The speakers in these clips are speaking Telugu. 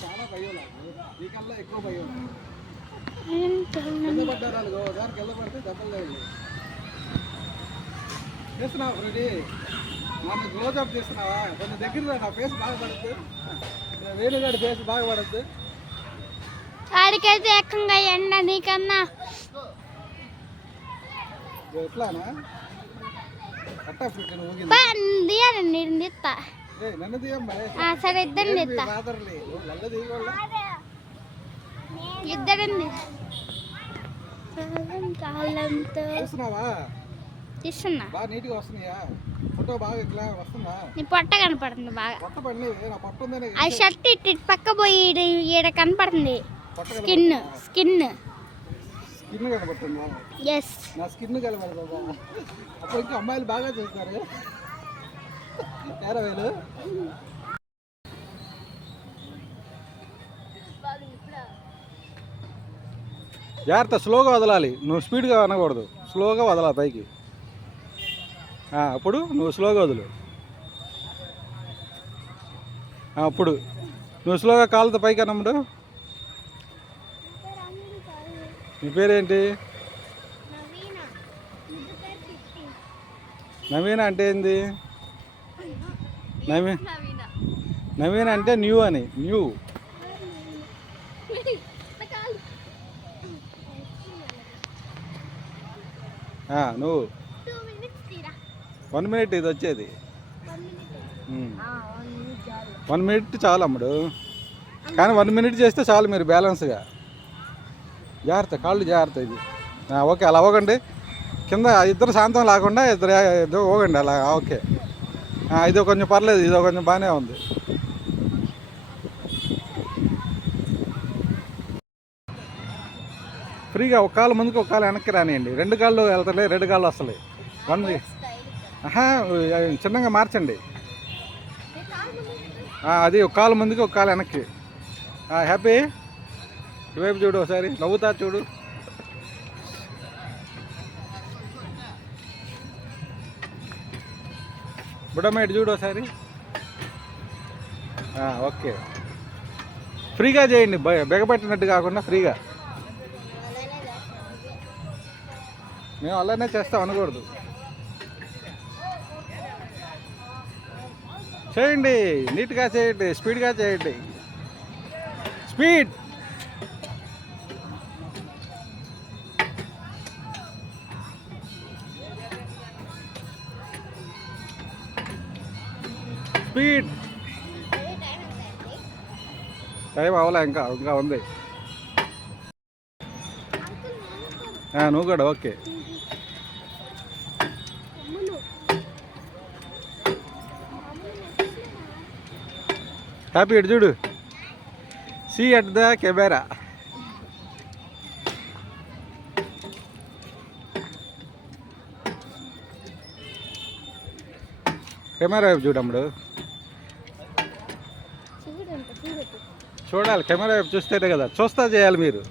చాలా భయం నీకల్లా ఎక్కువ భయం. కింద పడ్డారు వాళ్ళు దానికి కింద పడితే దెబ్బలు లేదు. చేస్తున్నావా ఫ్రెండి? నన్ను క్లోజ్అప్ చేస్తున్నావా? కొంచెం దగ్గర నా ఫేస్ బాగా పడుతుంది, వేణుగాడి ఫేస్ బాగా పడుతుంది. ఆడికైతే ఏకంగా ఎండ నీకన్నా ఎట్లానా కట్టా ఫ్రెండ్ దియాలండి ఇస్తా. నన్ను తీయమ్మా. సరే ఇద్దరిని ఇస్తా. ఇద్దరిని చూస్తున్నావా? తీస్తున్నా. బాగా నీట్గా వస్తున్నాయా? ఫోటో బాగా ఇట్లా వస్తుందా? నీ పొట్ట కనపడుతుంది బాగా. పొట్ట పడి నా పొట్ట ఉందని ఆ షర్ట్ ఇటు పక్క పోయి ఈడ కనపడుతుంది. స్కిన్ స్కిన్ స్కిన్ కనపడుతుందా? ఎస్, నా స్కిన్ కనపడుతుందా? అప్పుడు ఇంకా అమ్మాయిలు బాగా చేస్తారు. వేలు జాగ్రత్త, స్లోగా వదలాలి. నువ్వు స్పీడ్గా అనకూడదు, స్లోగా వదలాలి పైకి. అప్పుడు నువ్వు స్లోగా వదులు. అప్పుడు నువ్వు స్లోగా కాలుతో పైకి అన్నప్పుడు. నీ పేరేంటి? నవీన అంటే ఏంది? నవీన అంటే న్యూ అని. న్యూ నువ్వు 1 minute ఇది వచ్చేది. 1 minute చాలు అమ్ముడు, కానీ 1 minute చేస్తే చాలు మీరు బ్యాలెన్స్గా. జాగ్రత్త, కాళ్ళు జాగ్రత్త. ఇది ఓకే, అలా అవ్వకండి. కింద ఇద్దరు శాంతం లేకుండా ఇద్దరు పోగండి అలా. ఓకే, ఇదో కొంచెం పర్లేదు, ఇదో కొంచెం బాగానే ఉంది. ఫ్రీగా ఒక కాలు ముందుకు ఒక కాలు వెనక్కి రానియండి. 2 కాళ్ళు వెళ్తలే, 2 కాళ్ళు వస్తలే. చిన్నగా మార్చండి. అది ఒక కాలు ముందుకు ఒక కాలు వెనక్కి. హ్యాపీ. ఇటువైపు చూడు ఒకసారి, నవ్వుతా చూడు. బుడమ్మ ఇటు చూడు ఒకసారి. ఓకే, ఫ్రీగా చేయండి, బెగపెట్టినట్టు కాకుండా ఫ్రీగా. మేము అలానే చేస్తాం అనకూడదు. చేయండి, నీట్గా చేయండి, స్పీడ్గా చేయండి. స్పీడ్. స్పీడ్. టైం అవ్వలే, ఇంకా ఇంకా ఉంది. నువ్వు కూడా ఓకే. హ్యాపీ ఇటు చూడు. See at the camera. Camera వైపు చూడమ్ముడు. చూడాలి, కెమెరా వైపు చూస్తేనే కదా. చూస్తా చేయాలి మీరు.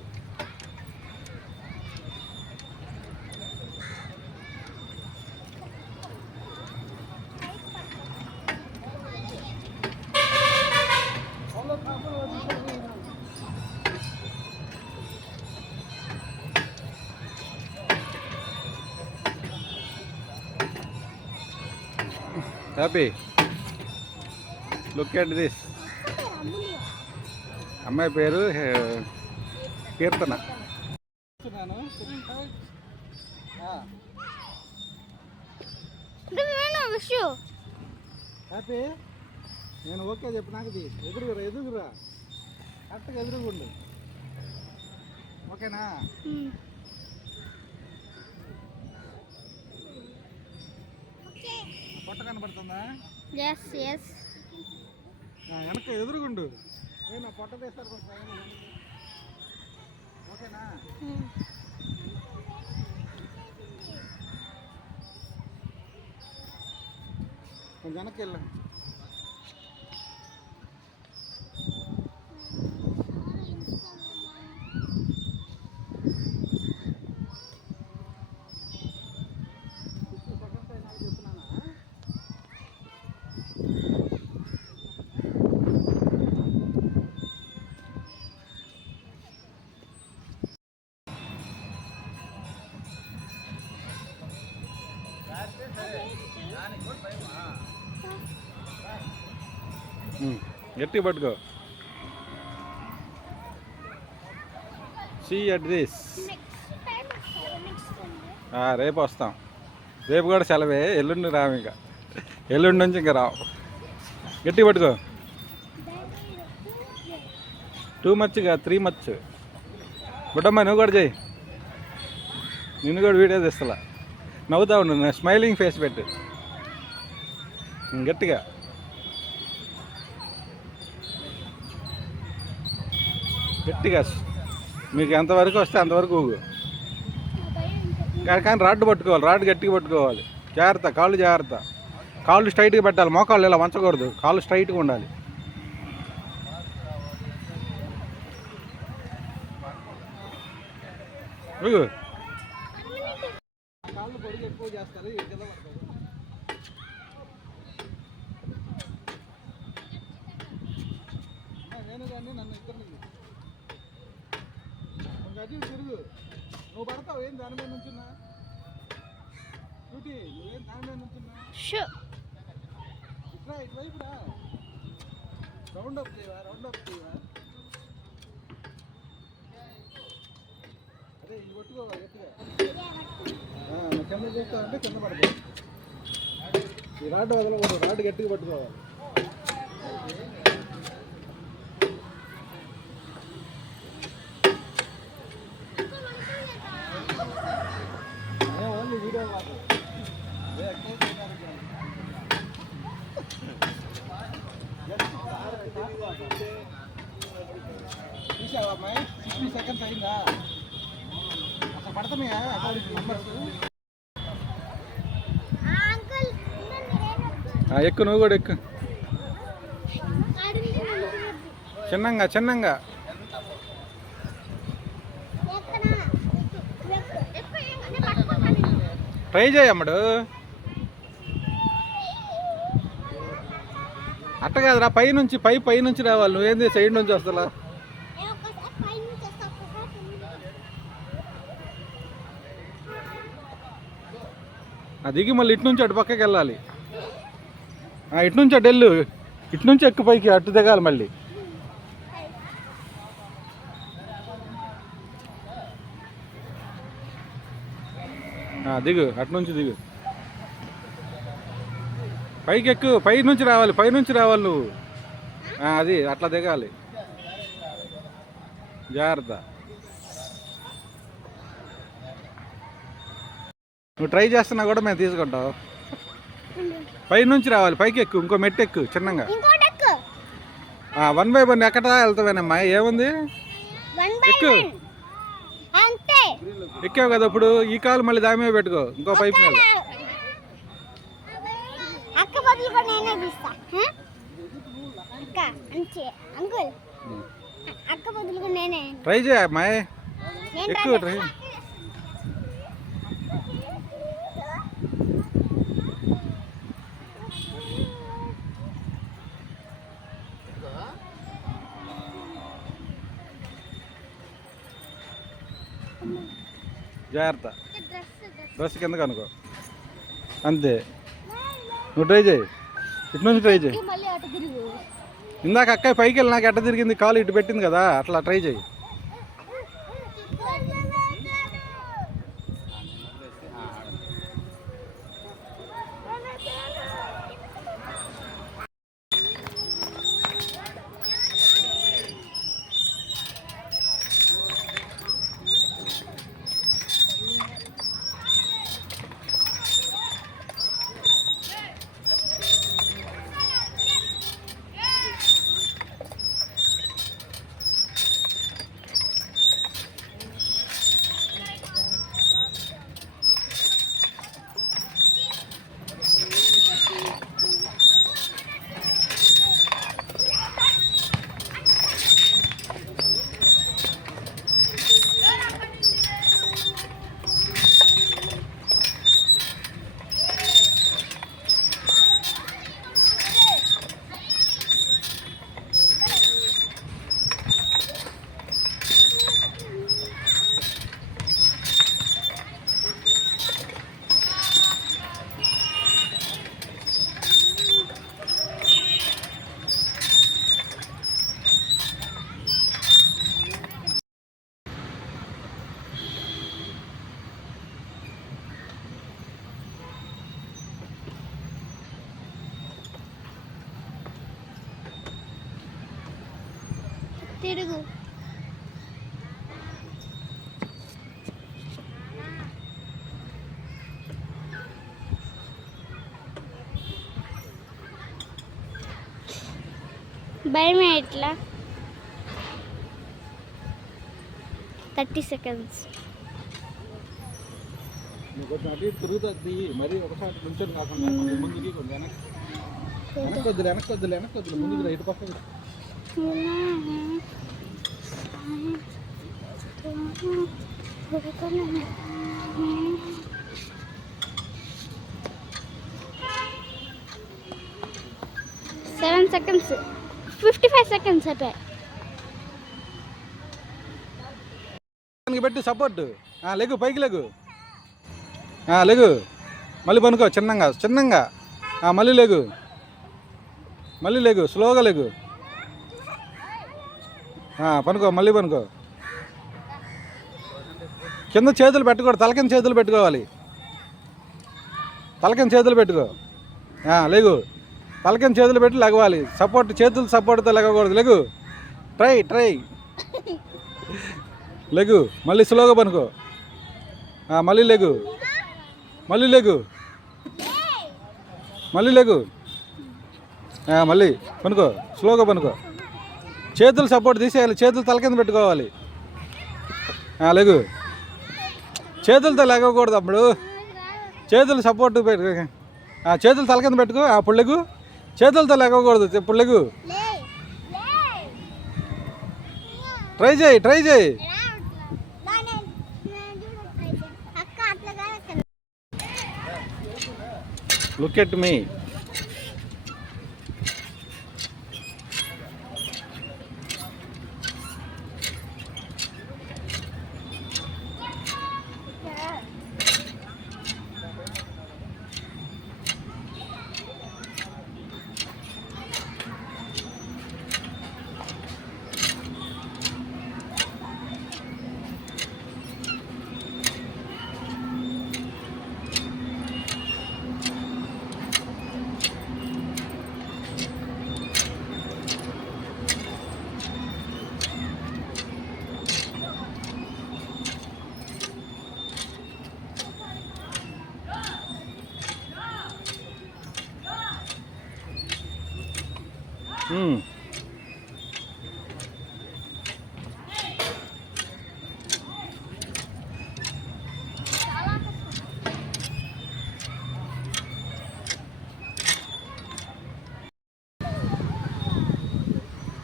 Happy, look at this. అమ్మాయి పేరు కీర్తన. హ్యాపీ, నేను ఓకే చెప్పు. నాకు ఎదురుగురా, ఎదురుగురా, కరెక్ట్గా ఎదురుగుండు. ఓకేనా? పొట్ట కనబడుతుందా? వెనక ఎదురుగుండు. నా పొట్ట తీస్తారు. ఓకేనా? కొంచెం వెనక్కి వెళ్ళండి. గట్టిగా పట్టుకో. See at this. రేపు వస్తాం. రేపు కూడా సెలవే. ఎల్లుండి రాము, ఇంకా ఎల్లుండి నుంచి ఇంకా రావు. గట్టిగా పట్టుకో. 2 మచ్గా 3 మచ్. బుడ్డమ్మ నువ్వు కూడా చెయ్యి. నిన్ను కూడా వీడియో తీస్తా. నవ్వుతా ఉండు, స్మైలింగ్ ఫేస్ పెట్టు గట్టిగా. గట్టిగా మీకు ఎంతవరకు వస్తే అంతవరకు ఊగు. కానీ రాడ్ పట్టుకోవాలి, రాడ్ గట్టిగా పట్టుకోవాలి. జాగ్రత్త, కాళ్ళు జాగ్రత్త. కాళ్ళు స్ట్రైట్గా పెట్టాలి, మోకాళ్ళు ఇలా వంచకూడదు, కాళ్ళు స్ట్రైట్గా ఉండాలి. ఊగు. కాళ్ళు పొడిగి ఎక్కువ చేస్తారు. నేను కానీ నన్ను ఇద్దరిని అది తిరుగు. నువ్వు పడతావు. ఏం దాని మీద నుంచున్నా? డ్యూటీ నువ్వేం దాని మీద నుంచున్నా? ఇట్లా ఇటువైపు రా. రౌండ్ అప్ చేయవా? అదే ఇది కొట్టుకోవాలి గట్టిగా. నువ్వు కింద చూస్తావు అంటే కింద పడతావు. ఈ రాడ్ వదలకూడదు, రాడ్ గట్టిగా పట్టుకోవాలి. వీడియో చూసావా అమ్మాయి? 60 సెకండ్స్ అయిందా? అసలు పడతామయ్యా నంబర్స్. ఎక్కు, నువ్వు కూడా ఎక్కు. చిన్నంగా ట్రై చేయమ్మడు. అట్ట కాదురా, పై నుంచి రావాలి. నువ్వేంది సైడ్ నుంచి వస్తా. దిగి మళ్ళీ ఇటు నుంచి అటు పక్కకి వెళ్ళాలి. ఇటు నుంచి అటు వెళ్ళు, ఇటు నుంచి ఎక్కువ పైకి అటు దిగాలి మళ్ళీ. దిగు, అటు నుంచి దిగు. పైకి ఎక్కువ, పై నుంచి రావాలి నువ్వు. అది అట్లా దిగాలి. జాగ్రత్త. నువ్వు ట్రై చేస్తున్నా కూడా మేము తీసుకుంటావు. పై నుంచి రావాలి, పైకి ఎక్కు. ఇంకో మెట్టు ఎక్కు చిన్నగా. 1 by 1 ఎక్కడ వెళ్తావేనమ్మా? ఏముంది, ఎక్కు. ఎక్కావు కదా ఇప్పుడు. ఈ కాలు మళ్ళీ దాని మీద పెట్టుకో, ఇంకో పైపు మీద. ట్రై చేయ అమ్మాయి, ఎక్కువ ట్రై. జాగ్రత్త. డ్రెస్ కిందకు అనుకో, అంతే. నువ్వు ట్రై చేయి, ఇటు నుంచి ట్రై చేయి. ఇందాక అక్కయ్య పైకి వెళ్ళి నాకు ఎట్ట తిరిగింది, కాలు ఇటు పెట్టింది కదా, అట్లా ట్రై చేయి. తిరుగు. భయమే ఎట్లా 30 seconds. కొంచెం అటు ఇటు తిరుగుతుంది మరి ఒకసారి నుంచొని కాకుండా కొంచెం ముందుకి కొంచెం వెనక్కి వద్దులే ముందుకు రా, ఇటు పక్కకి. Seven seconds. 55 seconds అయిపోయాయి. పెట్టి సపోర్ట్ లెగు, పైకి లెగు, లెగు, మళ్ళీ పనుకో చిన్నంగా మళ్ళీ లెగు స్లోగా లెగు, పనుకో, మళ్ళీ పనుకో. కింద చేతులు పెట్టకూడదు, తల కింద చేతులు పెట్టుకోవాలి. తల కింద చేతులు పెట్టుకో, లెగు, తల కింద చేతులు పెట్టి లెగవాలి. చేతులు సపోర్ట్తో లెగకూడదు. లెగు, ట్రై లెగు, మళ్ళీ స్లోగా పనుకో, మళ్ళీ లెగు, మళ్ళీ పనుకో, స్లోగా పనుకో. చేతులు సపోర్ట్ తీసేయాలి, చేతులు తల కింద పెట్టుకోవాలి. లెగు, చేతులతో లెగకూడదు అప్పుడు. చేతులు సపోర్ట్ పెట్టు, చేతులు తల కింద పెట్టుకో. అప్పుడు లెగు, చేతులతో లెగకూడదు. ఇప్పుడు లెగు, ట్రై చేయి. Look at me.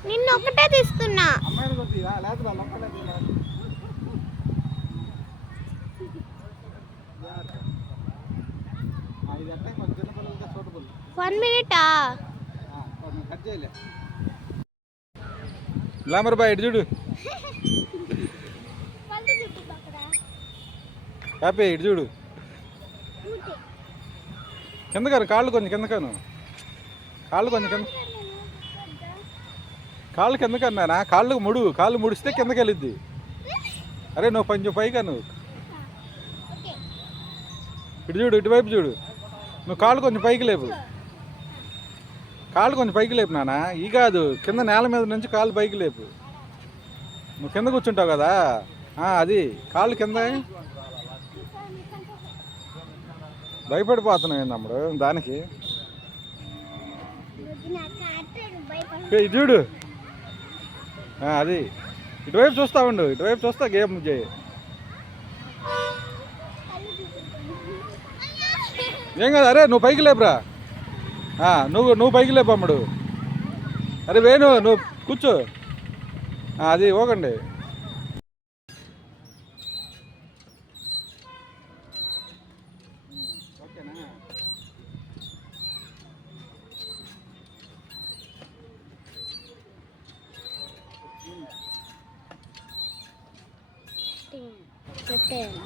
నిన్ను ఒకటే తీస్తున్నా. వన్ మినిటా? గ్లామర్ బాయ్ ఇటు చూడు, హ్యాపీ ఇటు చూడు. కిందకాను, కాళ్ళు కొంచెం కిందకాను, కాళ్ళు కిందకన్నానా? కాళ్ళు ముడిస్తే కిందకి వెళ్ళిద్ది. అరే నువ్వు కొంచెం పైగా, నువ్వు ఇటు చూడు, ఇటువైపు చూడు. నువ్వు కాళ్ళు కొంచెం పైకి లేపు, నాన్న. ఈ కాదు, కింద నేల మీద నుంచి కాళ్ళు పైకి లేపు. నువ్వు కింద కూర్చుంటావు కదా, అది కాళ్ళు కింద. భయపడిపోతున్నావు తమ్ముడు దానికి. ఇటు చూడు, అది ఇటువైపు చూస్తా ఉండు, ఇటువైపు చూస్తా గేమ్ చేయి. ఏం కాదు. అరే నువ్వు పైకి లేపురా, నువ్వు పైకి లేపు అమ్ముడు. అరే వేణు నువ్వు కూర్చో, అది ఓకండి. ఓకేనా?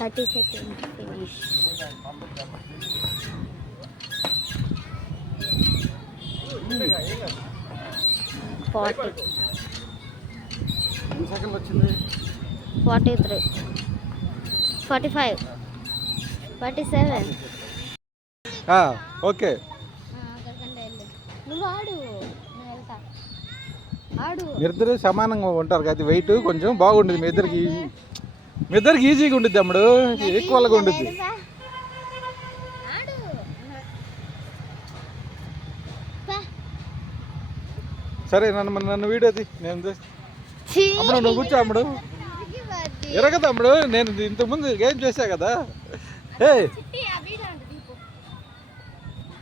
30 seconds finish. ఎన్ని సెకండ్లు వచ్చింది? 43, 45, 47. ఓకే. నువ్వు ఆడు, నేను వెళ్తా. ఆడు. మీరిద్దరు సమానంగా ఉంటారు కదా, వెయిట్ కొంచెం బాగుంటుంది మీ ఇద్దరికి ఈజీగా ఉంటుంది తమ్ముడు, ఈక్వల్గా ఉంటుంది. ఆడు. సరే నన్ను వీడియోది నేను అమ్ముడు, నువ్వు కూర్చో అమ్ముడు. ఎరగ తమ్ముడు, నేను ఇంతకుముందు గేమ్ చేశా కదా. ఏ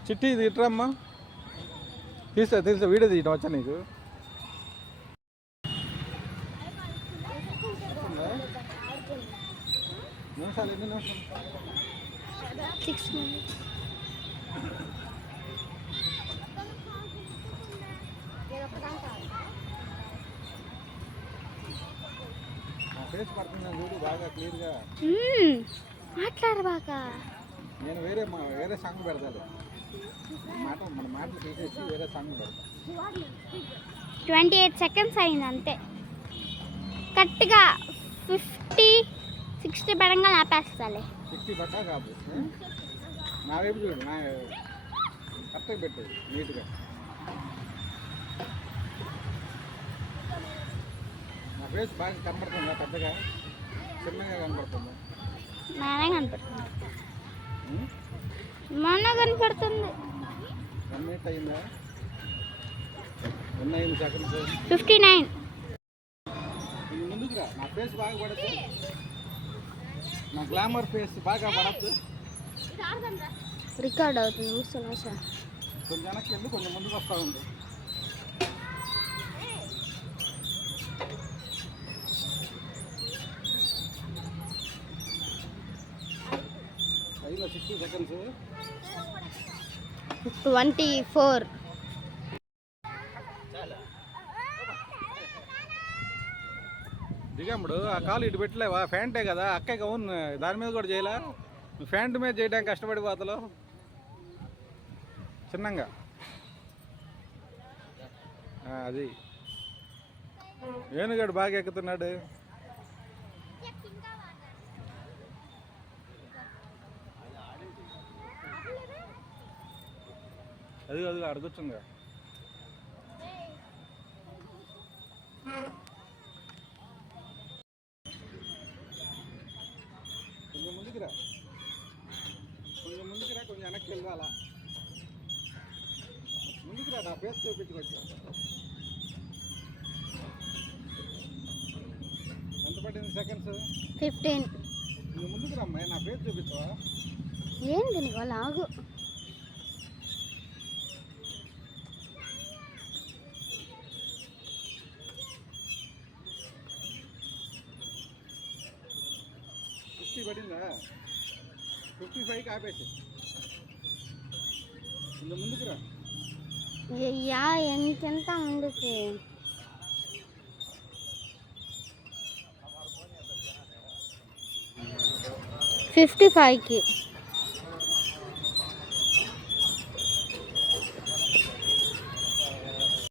చిట్టి ఇది ఇట్రమ్మా, తీసా వీడియో తీయటం వచ్చా నీకు? నిమిషాలు ఎన్ని నిమిషాలు? 6 minutes. నా ఫేస్ పడుతుంది చూడు బాగా క్లియర్గా. మాట్లాడు బాగా. నేను వేరే సాంగ్ పెడతాను, మన మాటలు తీసేసి వేరే సాంగ్ పెడతాను. 28 seconds అయింది అంతే. కరెక్ట్గా 50, 60 పడంగా ఆపేస్తాలే. 60 పడ్డా కాదు, నా వైపు చూడు, నా కరెక్ట్గా పెట్టు నీట్గా. నా ఫేస్ బాగా కనబడుతుందా? పెద్దగా చిన్నగా కనబడుతుందా? నానే కనపడుతుంది, మొన్న కనపడుతుంది. 1 minute అయిందా? 1 seconds. 59. ముందుకు రా, నా ఫేస్ బాగా పడద్దు, నా గ్లామర్ ఫేస్ బాగా పడద్దు. రికార్డ్ అవుతుంది, చూస్తున్నా సార్. కొంచెం వెనక్కి వెళ్ళి కొంచెం ముందుకు వస్తూ ఉంది. ఐదులో 60 seconds. 24. దిగమ్ముడు, ఆ కాలు ఇటు పెట్టలేవా? ఫ్యాంటే కదా అక్కకి, అవును దాని మీద కూడా చేయలే. ఫ్యాంట్ మీద చేయడానికి కష్టపడి పోతలో చిన్నంగా. అది ఏనుగాడు బాగా ఎక్కుతున్నాడు. అది అడుగుతుందిగా. కొంచెం ముందుకురా, కొంచెం వెనక్కి వెళ్ళాలా. ముందుకురా, నా ఫేస్ చూపించుకోవచ్చు. ఎంత పట్టింది సెకండ్స్? 15. నువ్వు ముందుకురా అమ్మాయి, నా ఫేస్ చూపించవా? ఏంది నీకు లాగు? పడిందా? 55కి ఆపేసి ముందుకురా. అయ్యా ఎంకెంత ముందుకి. 55కి.